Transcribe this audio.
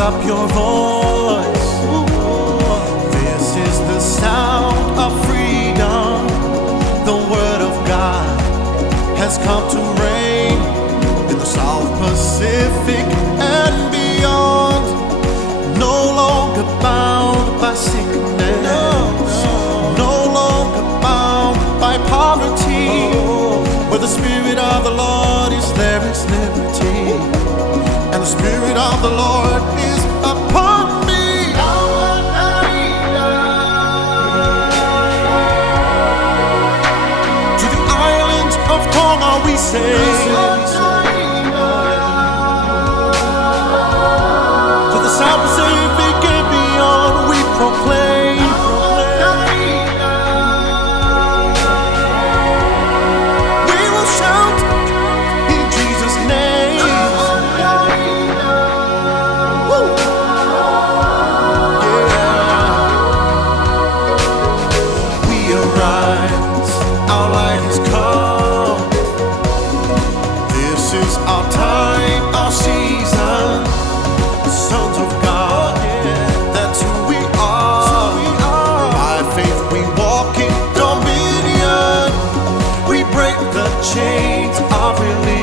up your voice. This is the sound of freedom. The word of God has come to reign in the South Pacific and beyond. No longer bound by sickness, no longer bound by poverty. Where the Spirit of the Lord is, there is liberty. And the Spirit of the Lord is upon me. To the islands of Tonga we say, to the South Pacific and beyond we proclaim. We will shout in Jesus' name. Our light has come. This is our time, our season. The sons of God, that's who we are. By faith we walk in dominion. We break the chains of religion.